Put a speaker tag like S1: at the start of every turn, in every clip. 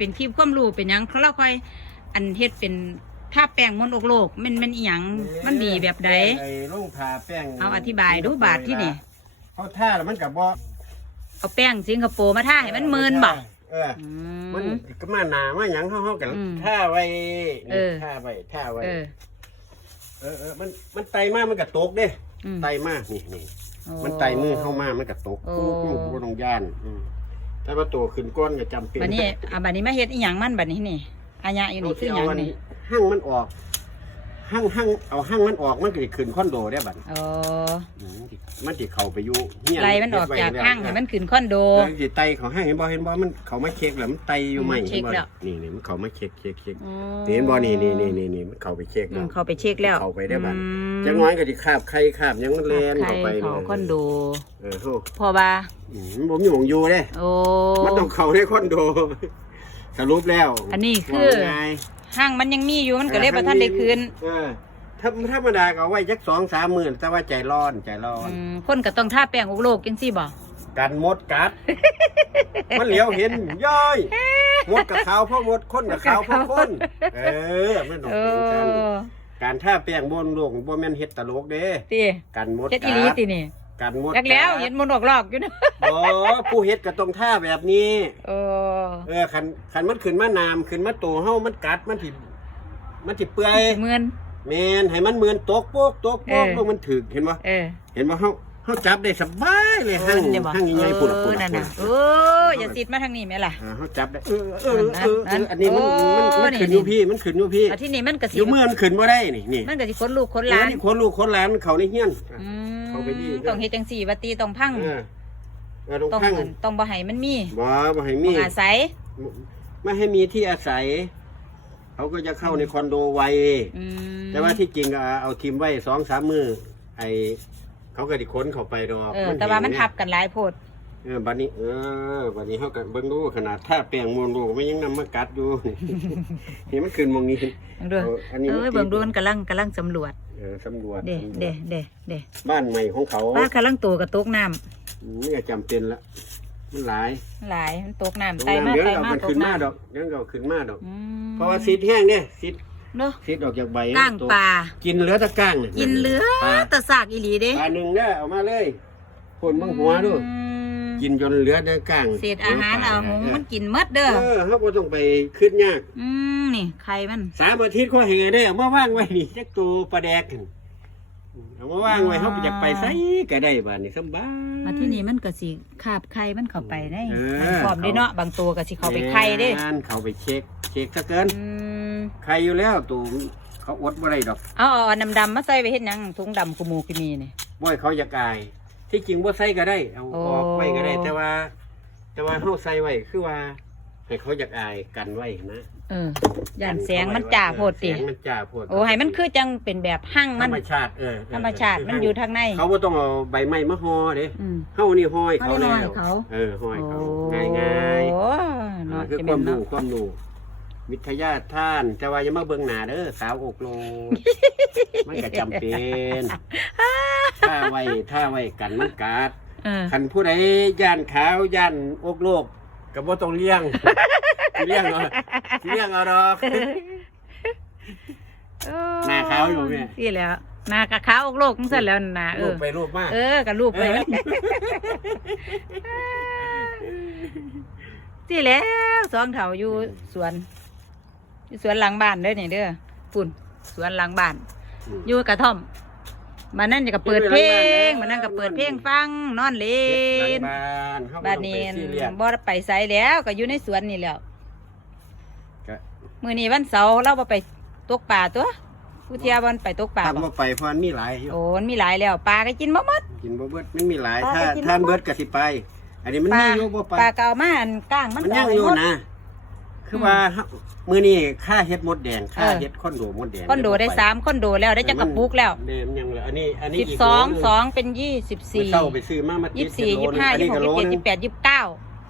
S1: เป็นคลิปความรู้เป็นหยังเราค่อยอันเฮ็ดเป็นท่าแป้งมนต์อกโลกมันมันอีหยังมันดีแบบใด
S2: ไอ้ลงทาแป้ง
S1: เอาอธิบายดูบาทที่นี่
S2: เขาท่าแล้วมันกับบ่
S1: เอาแป้งสิงคโปร์มาท่าให้มันเมินบ่
S2: เออ
S1: อื
S2: มัน
S1: ม
S2: ก็มาหนามาหยังเฮาเฮากัน
S1: อืม
S2: ท่าไว้
S1: เออ
S2: ท่าไว้ท่าไว้
S1: เออ
S2: เออเออมันมันไตมามันก็ตกเด้
S1: อืม
S2: ไตมานี่นี่
S1: โอ้
S2: มันไตมือเข้ามามันก็ตก
S1: โอ้
S2: ปุ๊บปุ๊บบ่ต้องย่านอืม ถ้าว่าตัวขึ้นก้อนก็จำเป็น
S1: บัดนี้อะบัดนี้มาเฮ็ดอีหยังมันบัดนี้นี่อายะอยู่นี่คือหยังนี่
S2: หั่งมันออก หั่งหั่งเอาหั่งมันออกมันก็สิขึ้นคอนโดได้บัด
S1: อ๋อ
S2: อืมมันสิเข้าไปอยู่เฮีย
S1: ไล่มันออกจากห้างให้มันขึ้นคอนโด
S2: เออสิไตเขาห้างเห็นบ่เห็นบ่มันเขามาเช็คแล้วมันไตอยู่ไหม
S1: อืมเช็ค
S2: ห็นบ่
S1: แล้ว
S2: นี่นี่มันเขามาเช็คเช็คเช็ค
S1: อืม
S2: นี่เห็นบ่นี่นี่นี่นี่นี่มันเข้าไปเช็ค
S1: อื
S2: แล้
S1: ม
S2: ว
S1: เข้าไปเช็คแล้ว
S2: เข้าไปได้บัด
S1: อืม
S2: จังน้อยก็สิคาบไข่คาบหยังมันแล่น
S1: ใคร
S2: เข้าไป
S1: เขาคอนโด
S2: เออโห
S1: พอว่า
S2: อืมบ่มีหงอยู่เด้
S1: โอ้
S2: มันต้องเข้าในคอนโดสรุปแล้ว
S1: อันนี้คือ
S2: ว่าไง
S1: ห้างมันยังมีอยู่มันก็เลยบ่ทันได้คืน
S2: เออถ้าธรรมดาก็เอาไว้จักสองสามหมื่นแต่ว่าใจร้อนใจร้อน
S1: อืมคนก็ต้องท่าแป้งอกโลกจังซี่บ่
S2: กันมดกัด มันเหลียวเห็นย่อยมดกับขาวเพราะมดคนกับขาวเพราะคนเออมันต้อง
S1: เอ
S2: เป็นกัน
S1: อ
S2: การท่าแป้งบนโลกบ่แม่นเฮ็ดตลกเด้
S1: ติ
S2: กันมด
S1: เฮ็ดอี
S2: กั
S1: หลี
S2: ด
S1: ตินี่
S2: กันมด
S1: จักแล้ว
S2: กัด
S1: เห็นมนต์ออกลอกอยู่นะ
S2: บ่ผู้เฮ็ดก็ต้องท่าแบบนี้
S1: โอ้
S2: เออคันคันมันขึ้นมานามขึ้นมาโตเฮามันกัดมันสิมันสิเปื่อย
S1: เหมือน
S2: แม่นให้มันเหมือนตกโป๊กตกโป๊ก
S1: เออ
S2: ลงมันถึกเห็นบ่
S1: เออ
S2: เห็นบ่เฮาเฮาจับได้สบายเลยหั่ง
S1: เดี๋ยวบอก
S2: หั่งใหญ่ๆพุ่น
S1: เอ
S2: พุ่
S1: อนนั่น
S2: พุ่น
S1: น่ะเอออย่าสิดมาทางนี้แม่ล่ะ
S2: อ่าเขาจับได้เออเออเออเอ
S1: นั่
S2: อนอันนี้มัน
S1: โอ้
S2: มันมัน
S1: นี่
S2: ขึ้นอยู่พี่มันขึ้นอยู่พี่
S1: เอาที่นี่มันก็
S2: อ
S1: สิ
S2: ยู่เมื่อมันขึ้นบ่ได้นี่นี่
S1: มันก็สิคนลูกคนห
S2: ร้า
S1: ลานน
S2: นี่คนลูกคนหลานเขาในเฮียน
S1: อืม
S2: เข้าไปดี
S1: ต้องเฮ็ดจังซี่ว่าตีต้องพัง
S2: เออเออตรง
S1: ต้อง
S2: ข้าง
S1: ต้องบ่ให้มันมี
S2: บ่บ่ให้
S1: ต้
S2: มี
S1: องอาศัย
S2: ไม่ให้มีที่อาศัย เขาก็จะเข้าในคอนโดไว
S1: อืม
S2: แต่ว่าที่จริงก็เอาทีมไว้สองสามมือไอเขาก็ดิค้นเข้าไปดอก
S1: เออ แต่ว่ามัน
S2: เห็
S1: ทับกันหลายโพด
S2: เออบัดนี้ เออบัดนี้เขาก็เบิ่งดูขนาดถ้าแปลงมวลดูไม่ยังนำมากัดอยู่ เห็นมันขึ้นมองนี้
S1: เบิ่งดู
S2: เอาอันนี้
S1: เออ
S2: มัน
S1: เบิ่งดูมันกำลังกำลังสำรวจ
S2: เออสำรวจ
S1: เด้
S2: สำรวจ
S1: เด้เด้เด้
S2: บ้านใหม่ของเขา
S1: ป้ากำลังโตกับตกน้ำ
S2: อืมนี่ก็จำเป็นละมันหลาย
S1: หลายมันตกน้ำ
S2: ตรง
S1: ไตมา
S2: นั้นเดี๋ยว
S1: ไต
S2: เอา
S1: มา
S2: มัน
S1: ต
S2: ขึ้
S1: ก
S2: นมา
S1: น้ำ
S2: ดอกเดี๋ยวเอาขึ้นมาดอก
S1: อืม
S2: เพราะว่าซีดแห้งเนี่ยซีด
S1: เนาะ
S2: ซีดออกจากใบ
S1: ก้าง
S2: ตัว
S1: ปลา
S2: กินเหลือแตะก้างย
S1: กินเหลือ
S2: ปลา
S1: แตะสากอีหลีเด้
S2: ปลาหนึ่งเนี่ยเอามาเลยผลมึงหัวดู
S1: อืม
S2: กินจนเหลือแต่ก้าง
S1: เศษอาหารเอาหงมันกินหมดเด้อ
S2: เออเขาบ่ต้องไปขึ้นยาก
S1: อืมนี่ไข่มัน
S2: สามอาทิตย์เขาเหได้เอามาว่างไว้นี่จักตัวปลาแดกหั่นเอามาว่างไว้เขาไปอยากไปไสก็ได้บ้านนี่สำบาย
S1: มาที่นี่มันก็สิคาบไข่มันเข้าไปได้
S2: เออ
S1: มันพร้อมได้เนาะบางตัวก็สิเข้าไปไข่เด้
S2: งานเขาไปเช็คเช็คซะเกิน
S1: อืม
S2: ใครอยู่แล้วตูเขาอดบ่ได้ดอก
S1: เอาเอาอันดำๆมาใส่ไว้เฮ็ดหยังถุงดำกุมูกิมีนี่
S2: บ่ให้เขาอยากอาย ที่จริงบ่ใส่ก็ได้ เอา
S1: โอ้
S2: ออกไว้ก็ได้ แต่ว่า แต่ว่าเฮาใส่ไว้คือว่าให้เขาอยากอายกันไว้นะ
S1: เออย่านแสงมันจ้าโพดติ
S2: แสงมันจ้าโพด
S1: โอ้ให้มันคือจังเป็นแบบหั่ง
S2: ธ
S1: มั
S2: ร
S1: น
S2: รมชาติเออเธ
S1: รรมชาติมันอยู่ทางใน
S2: เขาบ่ต้องเอาใบไม้มาห่อเด้
S1: อืม
S2: เฮานี่ห้อยเขา
S1: เอาได้
S2: แล้
S1: ห้อยวเขา
S2: เออห้อยเขา
S1: โอ้
S2: ง่ายง่าย
S1: โอ้
S2: ๆ
S1: เนาะ
S2: คือ
S1: จะ
S2: ค
S1: เป็
S2: วานมรู้
S1: เนาะ
S2: ความรู้ วิทยาท่าน แต่ว่าอย่ามาเบิ่งหน้าเด้อสาวอกโลมันก็จำเป็นถ้าไว้ถ้าไว้กันมันกัด
S1: เออ
S2: คันผู้ใดย่านขาวย่านอกโลกก็บ่ต้องเลี้ยงสิเลี้ยงเอาสิเลี้ยงเอาดอก หน้าขาวอยู่แม่
S1: สิแล้วหน้ากะขาวอกโลกจังซั่นแล้วน่ะเอ
S2: รู
S1: อ
S2: ปไปรูปมา
S1: เออกับรูปไป
S2: เออ
S1: สิแล้วสองเถาอยู่สวน อยู่สวนหลังบ้านเด้อนี่เด้อปุ่นสวนหลังบ้าน อยู่กระท่อมมานั่นจะก็เปิดเพลงมานั่นก็เปิดเพลงฟังนอนเล่
S2: เฮ็ด
S1: น
S2: หลังบ้านเฮาบ่
S1: บ้าน
S2: ต้อง
S1: นี้
S2: ไปซีเรียส
S1: บ่ได้ไปไสแล้วก็อยู่ในสวนนี่แหล้ว
S2: ก็
S1: มื้อนี้วันเสาร์เราบ่ไปตกปลาตัวผู้เที่ยวบ่ไปตกปลา
S2: ทำ
S1: บ่
S2: บ่ไปเพราะมันมีหลายอยู่
S1: โอ้มันมีหลายแล้วปลาก็กินบ่หมด
S2: กินบ่เบิดมันมีหลาย
S1: ปลา
S2: ถ้า
S1: ไปกิน
S2: ท่าน
S1: บ่หมด
S2: เบิดก็สิไป อันนี้มัน
S1: ปลา
S2: มีอยู่บ่ไป
S1: ปลาเก่ามาอันก้างมัน
S2: มัน
S1: ก็
S2: ยัง
S1: เอา
S2: อยู่
S1: ไว้หมด
S2: นะ คือว่าเฮามื้อนี้ค่าเฮ็ดมดแดงค่า
S1: เออ
S2: เฮ็ดคอนโดมดแดง
S1: คอนโดได้สามคอนโดแล้วได้จักกระปุกแล้ว
S2: เดมยังเหลืออันนี้อันนี้
S1: สิบ
S2: อีก
S1: สอง
S2: โลนึ
S1: สองเป็นยี่สิบ
S2: มื้อ
S1: สี่
S2: เช้าไปซื้อมามา
S1: ยี่สิบสี่
S2: ติ
S1: ยี่
S2: ด
S1: สิบห้า
S2: อัน
S1: ยี่
S2: นี้
S1: สิบห
S2: ก็
S1: ก
S2: โล
S1: ยี่สิบ
S2: นึ
S1: เจ็ด
S2: ง
S1: ยี่สิบแปดยี่สิบเก้า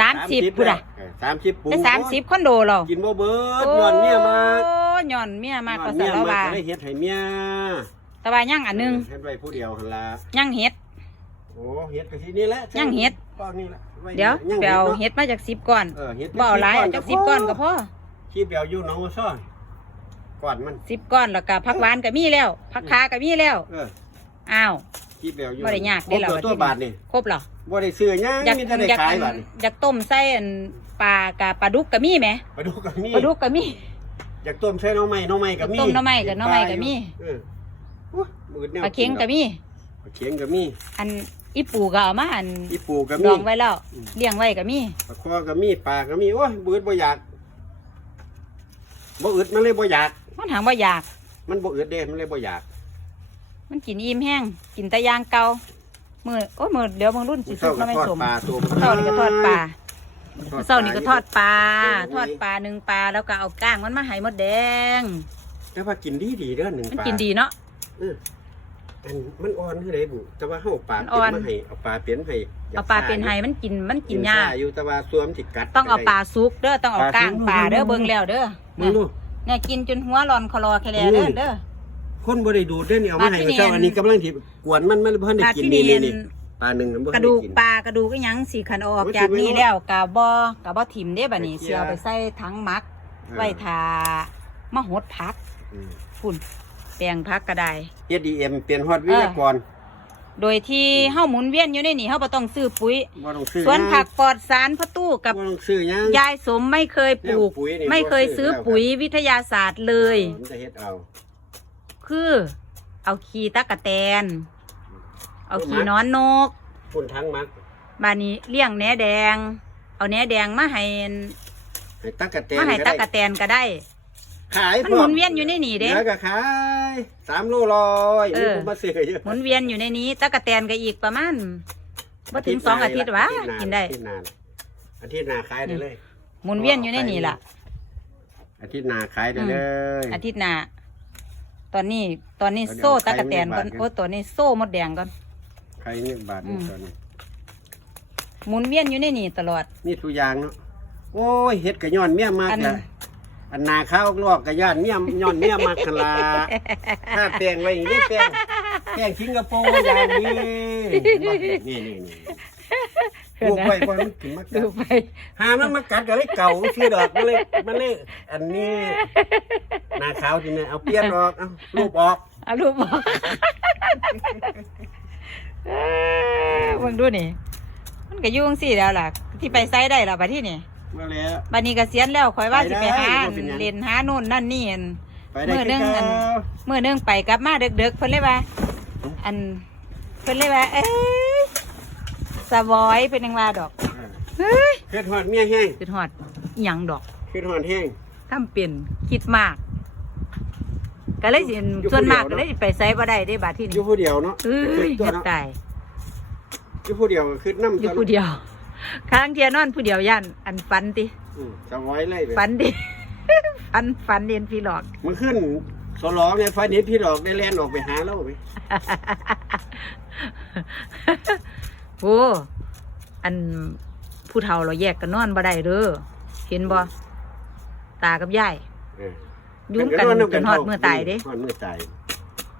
S1: สามสิบ
S2: 30
S1: พุ่นอะ
S2: เออ30ปุ้
S1: ได้สามสิบคอนโดหรอ
S2: กินบ่เบิดย้อนเมียมา
S1: โอ้ย้อนเมียมากกว่า
S2: ย้
S1: สา
S2: อน
S1: ร
S2: เมียมา
S1: ว่า
S2: ก็ได้เฮ็ดให้เมีย
S1: แต่ว่ายังอันหนึง
S2: เฮ็ดไว้ผู้เดียวหั่นล่ะ
S1: ยังเฮ็ด
S2: โอ้เฮ็ดก็สินี่แหละ
S1: ยังเฮ็ด
S2: ก้อนนี่แหละไว้
S1: เดี๋ยว
S2: ยัง
S1: ไปเอา
S2: นาะ
S1: เฮ็ดมาจากสิบก้อน
S2: เออเฮ็ด
S1: บ่เอาหลายเอาจากสิบก้อนก็พอ
S2: ขี้เปียวอยู่หน้องว่าซ้อก่อนมัน
S1: สิบก้อนแล้วก็ผักหวานก็มีแล้วผักคาก็มีแล้ว
S2: เออ
S1: อ้าว
S2: ขี้เปียวอยู่
S1: บ่ได้ยากเด้เหรอ
S2: โอ้ตัวตัวบาทนี่
S1: ครบเหรอ
S2: บ่ได้ซื้อหยัง
S1: อยาก
S2: มีแต่ได้
S1: อยาก
S2: ขาย
S1: อัน
S2: บาทนี่
S1: อยากต้มใส่อันปลากับปลาดุกก็มีไหม
S2: ปลาดุกก็มี
S1: ปลาดุกก็มี
S2: อยากต้มใส่หน้องไม้หน้องไม้ก็มี
S1: ต้มหน่อไม้กับหน่อไม้ก็มี
S2: เออโอ้ยมืดแนว
S1: ปลาเค็งก็มี
S2: ปลาเค็งก็มี
S1: อัน อีปูก็เอามาอัน
S2: อีปูก็
S1: ด
S2: มี
S1: องไว้แล้ว
S2: อืม
S1: เลี้ยงไว้ก็มี
S2: ปลาคอก็มีปลาก็มีโอ้ยบืดบ่อยากบ่อึดมันเลยบ่อยาก
S1: มันถามว่าอยาก
S2: มันบ่อึดเด้มันเลยบ่อยาก
S1: มันกินอิ่มแห้งกินแต่ย่างเก่ามือโอ้ยมือเดี๋ยวบางรุ่นสิสุ
S2: เศร้ากก็
S1: ก็ไม่
S2: ทอด
S1: สม
S2: ปลาตัว
S1: เศร้านี่ก็ทอดปลา
S2: ทอด
S1: เศร้านี่ก็ทอดปลา
S2: โอ้ย
S1: ทอดปลาหนึ่งปลาแล้วก็เอาก้างมันมาให้มดแดง
S2: แต่ว่ากินดีดีๆเด้อหนึ่ง
S1: มัน
S2: ปลา
S1: กินดีเนาะ
S2: เออ อันมันอ่อนคือไดบุแต่ว่าเฮาเอาปลา
S1: มัน
S2: เป็
S1: อ่อน
S2: นมาให้เอาปลาเป็นให้
S1: เอาปลาเป็นไห้มันกินมันกินยาก
S2: ซ่อยู่แต่ว่าส่วนมันสิกัด
S1: ต้องเอาปลา
S2: ได้
S1: ซุกเด้อต้องเอา
S2: ปลา
S1: ก้าง
S2: ซุก
S1: ปลาเด้อ
S2: ดูดู
S1: เบิ่งแล้วเด้อ
S2: มึงดู
S1: เนี่ยกินจนหัวร้อนคลอแคลเด้อเด้อ
S2: คนบ่ได้ดูดเด้อนี่เอามาให้
S1: ปลาที่
S2: เจ้า
S1: เนียน
S2: อันนี้กำลังที่กวนมันมันบ่ทันได้
S1: ปลา
S2: กิน
S1: ที่
S2: นี่
S1: เนีย
S2: นี่
S1: น
S2: นี่ปลาหนึงมันบ่
S1: ก
S2: ทัน
S1: ระดู
S2: ได้
S1: ก
S2: กิน
S1: ปลากระดูกก็ยังสีขันออก
S2: โอ้ย
S1: จาก
S2: สิ
S1: นี่
S2: ไว้
S1: แล้วกะบอกะบ่ถิ่มเด้บัดนี้
S2: ไปเคี่
S1: เสี
S2: ย
S1: ยวไปใส่ถังหมักไว้ทามาหดพัก
S2: อืม
S1: พุ่น แปลงพักก็ได้
S2: SDM เปลี่ยนฮอดวิทยากร
S1: โดยที่เฮาหมุนเวียนอยู่ในนี่เฮาบ่ต้องซื้อปุ๋ย
S2: บ่ต้องซื้อ
S1: สวน
S2: หยัง
S1: ผักปลอดสารพระตู้กับ
S2: บ่ต้องซื้อหยัง
S1: ยายสมไม่เคยปลูก
S2: เนี่ยปุ๋ยนี่
S1: ไม่เคย
S2: บ่ซื้
S1: ซื้
S2: อ
S1: อ
S2: แล้ว
S1: ปุ๋ยวิทยาศาสตร์เลย
S2: มันจะเฮ็ดเอา
S1: คือเอาขี้ตะกะแตน เอาขี้
S2: มัก
S1: นอนนก
S2: พุ่นทั้งมัก
S1: บานนี้เลี้ยงแหนแดง เอาแหนแดงมาให้
S2: ให้ตักกะแตน
S1: มาให้
S2: ก็
S1: ตะ
S2: ได้
S1: กะแตนก็ได้
S2: ขาย
S1: มัน
S2: พร้
S1: ห
S2: อ
S1: มุนเวียนอยู่ในนี่เด้
S2: เหลือก็ขาย สามโลร้อย
S1: เอ
S2: มี
S1: อ
S2: คนมาซื้อเยอะ
S1: หมุนเวียนอยู่ในนี้ตะกะแตนก็อีกประมาณบ่ถึงสองอาทิตย์วะกินได้
S2: อาทิตย์หน้าอาทิตย์หน้าขายได้เลย
S1: หมุนเวียนอยู่ในนี่ล่ะ
S2: อาทิตย์หน้าขายได้เลย
S1: อาทิตย์หน้าตอนนี้ตอนนี้
S2: เดี๋ยว
S1: โซ่ตะกะแตน
S2: ไข่
S1: ก่อน
S2: ไม่บาดกัน
S1: โอ้ตัวนี้โซ่มดแดงก่อน
S2: ขายเนี่ยบาทหนึง
S1: อืม
S2: ตอนนี้
S1: หมุนเวียนอยู่ในนี่ตลอด
S2: นี่ทุกอย่างเนาะโอ้ยเฮ็ดกะย้อนเมียมาก
S1: อัน
S2: ละ อันนาข้าวลอกกะย้อนเมียย้อนเมียมากขลาถ้าแปลงไว้อย่างนี้แปลงแปลงสิงคโปร์อย่างนี้นี่นี่นี่ปลูกไว้บ่มันกินมาก
S1: ดูไป
S2: หามันมากัดก็เลยเก่าชื่อดอกมันเลยมันเลยอันนี้หนาขาวจริงเนี่ยเอาเปลี่ยนออกเอารูปออก
S1: เอารูปบอกเอ้ยเบิ่งดูนี่ มันก็อยุ่จั่งสิแล้วล่ะ ที่ไปไซได้ล่ะบัดที่นี่
S2: มาแล้ว
S1: บัดนี้ก็เสียนแล้วคอยว่า
S2: ไป
S1: สิ
S2: ได้
S1: ไปหา
S2: บ่เป็นหยัง
S1: เล่นหาโน่นนั่นนี่อัน
S2: ไปได้
S1: มื้อหนึ่ง
S2: คือ
S1: อัน
S2: เก่า
S1: เมื่อนึงไปกลับมาเด็กๆเพิ่นเลยว่า อันเพิ่นเลยว่าเอ้ยสะวอยเป็นยังว่าดอกเฮ้ย
S2: คือหอดเมียแห้ง
S1: คือฮอดอิหยังดอก
S2: คือหอดแห้ง
S1: ทำเป็นคิดมาก ก็เลยสิ
S2: อยู่
S1: ส่วนมาก
S2: ผู้เดียวเนอะ
S1: ก็เลยสิไปไสบ่ได้ได้บาดที่
S2: อยู่
S1: นี่
S2: ผู้เดียวเนาะ
S1: เอ้ย
S2: ตัว
S1: เฮ็ด
S2: เนาะ
S1: ตาย
S2: อยู่ผู้เดียวก็คือน้ำ
S1: อยู่ผู้เดียว ค้างเทียนอนผู้เดียวย่านอันฝันติ
S2: อืมจะไว้เลยไป
S1: ฝันดิฝันฝันเรียนพี่หลอก
S2: มันขึ้นสลองเนี่ยไฟนิดพี่ดอกได้แล่นออกไปหาแล้วไป
S1: โอ้อันผู้เฒ่าเราแยกกันนอนบ่ได้เด้อเห็นบ่ตากับยาย
S2: เออ
S1: อยุ่งกัน
S2: เพิ่
S1: จนฮอดมือตายเด้
S2: ฮอดมือตาย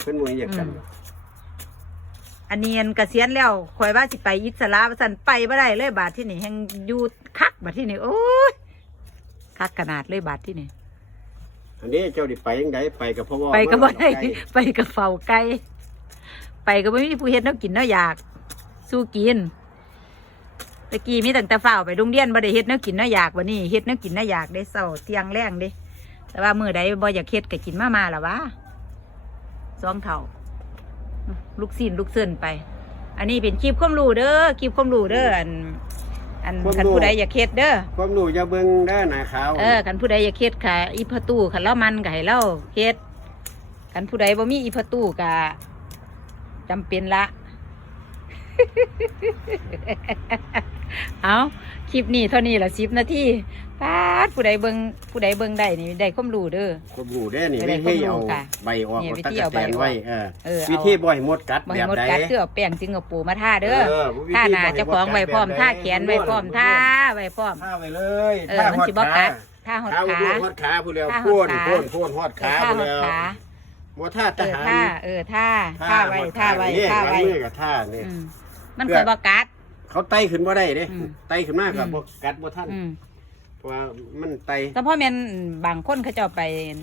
S2: เพิ่นมืออยากกัน
S1: อืม อันเนียนเกษียณแล้วคอยว่าสิไปอิสระว่าสันไปบ่ได้เลยบาทที่นี่แห่งอยู่คักบาทที่นี่โอ้ยคักขนาดเลยบาทที่นี่
S2: อันนี้เจ้าดิไปยังไงไปกับพ่อว่า
S1: ไปก็บ่ได้
S2: มา
S1: ไปกับเฝ้าไก่ไปก็บ่มีผู้เฮ็ดแนวกินแนวอยาก สู้กินตะกี้มีตั้งแต่เฝ้าไปโรงเรียนบ่ได้เฮ็ดแนวกินแนวอยากวันนี้เฮ็ดแนวกินแนวอยากได้เช้าเที่ยงแรงเด้แต่ว่ามื้อใดบ่อยากเฮ็ดก็กินมามาล่ะวะสองเท่า ลูกศิลลูกเซินไป อันนี้เป็นคลิปความรู้เด้อคลิปความรู้เด้ออัน อันคันผู้ใดอยากเฮ็ดเด้อ
S2: ความรู้จะเบิ่งได้หนาขาว
S1: เออคันผู้ใดอยากเฮ็ดค่ะ อีพะตู้คันเล่ามันก็ให้เล่าเฮ็ดคันผู้ใดบ่มีอีพะตู้ก็จำเป็นละ เอาคลิปนี้เท่านี้ละสิบนาทีปาดผู้ใดเบิ่งผู้ใดเบิ่งได้นี่ได้ความรู้เด้อ
S2: ความรู้ได้นี่
S1: ไม่ได้
S2: ไม่ให้เอา
S1: ความรู้ค่ะ
S2: ใบออก
S1: เนี่ย
S2: เอา
S1: วิ
S2: ตะ
S1: ธี
S2: กะ
S1: เอา
S2: แต
S1: ใบ
S2: น
S1: ออก
S2: ไว้เออ
S1: เออเอา
S2: วิธีบ่อยมดกัด
S1: บ่
S2: แบ
S1: ให้
S2: บ
S1: หมด
S2: ใด
S1: กัดคือเอาแป้งสิงคโปร์มาทาเด้อ
S2: วิธี
S1: ท่าหน้า
S2: บ่ให้
S1: เจ้าของ
S2: มดกัด
S1: ไว้พร้อม
S2: แบบใด
S1: ท่าแขนไว้พร้อมท่าไว้พร้อม
S2: ท่าไว้เลย
S1: เออมันสิบ่กัดท่าหด
S2: ท่า
S1: ขา
S2: ขาฮอดขาผู้เดียว
S1: ท่าห
S2: โพ่
S1: ด
S2: น
S1: ขา
S2: โพ่นโพ่นฮอดขา
S1: ท่า
S2: ผู้
S1: หด
S2: เดียว
S1: ขา
S2: บ่ท่า
S1: เอ
S2: ท
S1: อ
S2: หาร
S1: ท่าเออท่าท่าไว้
S2: ฮอด
S1: ท่าไว้
S2: นี่
S1: ท่าไว้
S2: วงมือกับท่านี่
S1: อืม มันเคยบอกกัด
S2: เขาเขาไต่ขึ้นบ่ได้เด้
S1: อืม
S2: ไต่ขึ้นมาก็
S1: อืม
S2: บ่กัดบ่ทัน
S1: อืม
S2: เพราะว่ามันไต่
S1: แต่พ่อแม่นบางคนเขาเจ้าไป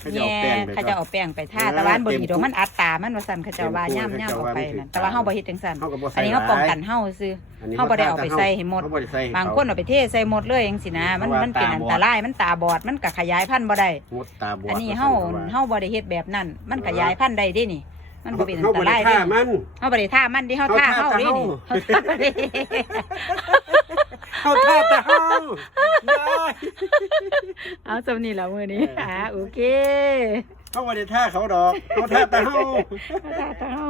S2: เขาจะเอา
S1: แย่
S2: แป้งไป
S1: เขาจะเอาแป้งไปทา
S2: เออ
S1: แต่ว่าอันบ่
S2: เต็ม
S1: ดีดอกมันอัดตามันว่าซั่นเขาเจ้าว่า
S2: เต็ม
S1: ย่ํ
S2: พูน
S1: ย่ํ
S2: เขา
S1: เอา
S2: เจ้า
S1: ไป
S2: ว่ามัน
S1: นั่น
S2: ถือ
S1: แต่ว่าเฮาบ่เฮ็ดจังซั่น
S2: เขาก็บ่ใส่
S1: อันนี้เฮา
S2: หลาย
S1: ป้องกันเฮาซื่อ
S2: อันนี้
S1: เฮาบ่ได้เอาไปใส่ให้หมด
S2: เขาบ่ได้ใส่ให้
S1: บาง
S2: เข
S1: คนเอาไปเทใส่หมดเลยจังซี่นะมัน
S2: เพราะว่า
S1: มันเป็น
S2: ตา
S1: อัน
S2: บอด
S1: ตรายมันตาบอดมันก็ขยายพันธุ์บ่ได้
S2: งดตาบอด
S1: อันนี้
S2: ว่
S1: เฮา
S2: ซั่นว่
S1: เฮาบ่ได้เฮ็ดแบบนั้น มันขยายพันธุ์ได้เด้นี่ มันบ่เป็นอั
S2: เฮาน
S1: ต
S2: บ่ได้
S1: ราย
S2: ฆ่า
S1: เด้
S2: มัน
S1: เฮาบ่ได้ท่ามันดิเฮาท่า
S2: เฮา
S1: เฮา
S2: ท่า
S1: เด้นี่
S2: เฮาท่าแต่เฮาได้
S1: เอาสำนี้แล้วมื้อนี้อ่าโอเค
S2: เฮาบ่ได้ท่าเขาดอกเฮาท่าแต่เฮา
S1: ท่าแต่เฮา